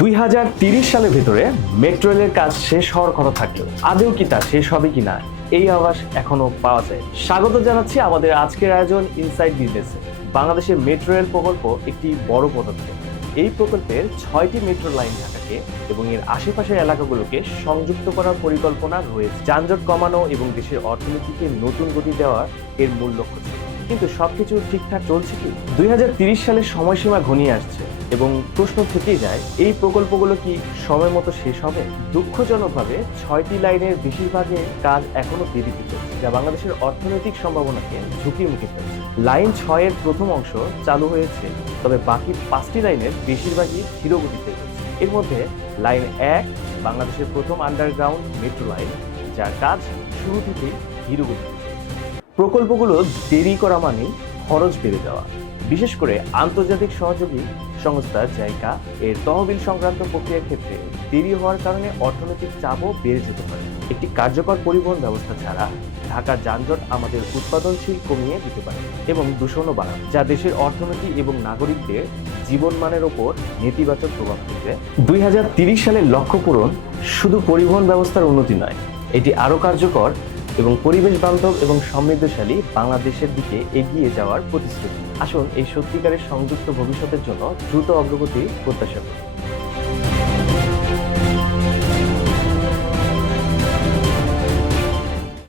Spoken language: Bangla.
দুই হাজার তিরিশ সালের ভেতরে মেট্রো রেলের কাজ শেষ হওয়ার কথা থাকলেও আদেও কি তা শেষ হবে কিনা এই আভাস এখনও পাওয়া যায়। স্বাগত জানাচ্ছি আমাদের আজকের আয়োজন ইনসাইড বিজনেসে বাংলাদেশের মেট্রো রেল প্রকল্প একটি বড় পদক্ষেপ এই প্রকল্পের ছয়টি মেট্রো লাইন ঢাকাকে এবং এর আশেপাশের এলাকাগুলোকে সংযুক্ত করার পরিকল্পনা রয়েছে। যানজট কমানো এবং দেশের অর্থনীতিকে নতুন গতি দেওয়া এর মূল লক্ষ্য ছিল। কিন্তু সবকিছু ঠিকঠাক চলছে কি? দুই সালের সময়সীমা ঘনিয়ে আসছে। এবং প্রশ্ন থেকেই যায়, এই প্রকল্পগুলো কি সময় মতো শেষ হবে? দুঃখজনকভাবে ছয়টি লাইনের বেশিরভাগের কাজ এখনও দেরিতে চলছে, যা বাংলাদেশের অর্থনৈতিক সম্ভাবনাকে ঝুঁকির মুখে ফেলছে। লাইন ছয়ের প্রথম অংশ চালু হয়েছে, তবে বাকি পাঁচটি লাইনের বেশিরভাগই ধীরগতিতে এর মধ্যে লাইন এক, বাংলাদেশের প্রথম আন্ডারগ্রাউন্ড মেট্রো লাইন, যার কাজ শুরু থেকেই ধীরগতিতে প্রকল্পগুলো দেরি করা মানে খরচ বেড়ে যাওয়া। বিশেষ করে আন্তর্জাতিক সহযোগী সংস্থা জাইকা এর তহবিল সংক্রান্ত প্রক্রিয়ার ক্ষেত্রে দেরি হওয়ার কারণে অর্থনৈতিক চাপও বেড়ে যেতে পারে। একটি কার্যকর পরিবহন ব্যবস্থা ছাড়া ঢাকার যানজট আমাদের উৎপাদনশীল কমিয়ে দিতে পারে এবং দূষণও বাড়াবে যা দেশের অর্থনীতি এবং নাগরিকদের জীবনমানের ওপর নেতিবাচক প্রভাব ফেলবে। দুই হাজার সালের লক্ষ্য পূরণ শুধু পরিবহন ব্যবস্থার উন্নতি নয়, এটি আরও কার্যকর এবং পরিবেশ বান্ধব এবং সমৃদ্ধশালী বাংলাদেশের দিকে এগিয়ে যাওয়ার প্রতিশ্রুতি। আসুন এই সত্যিকারের সংযুক্ত ভবিষ্যতের জন্য দ্রুত অগ্রগতি প্রত্যাশা করি।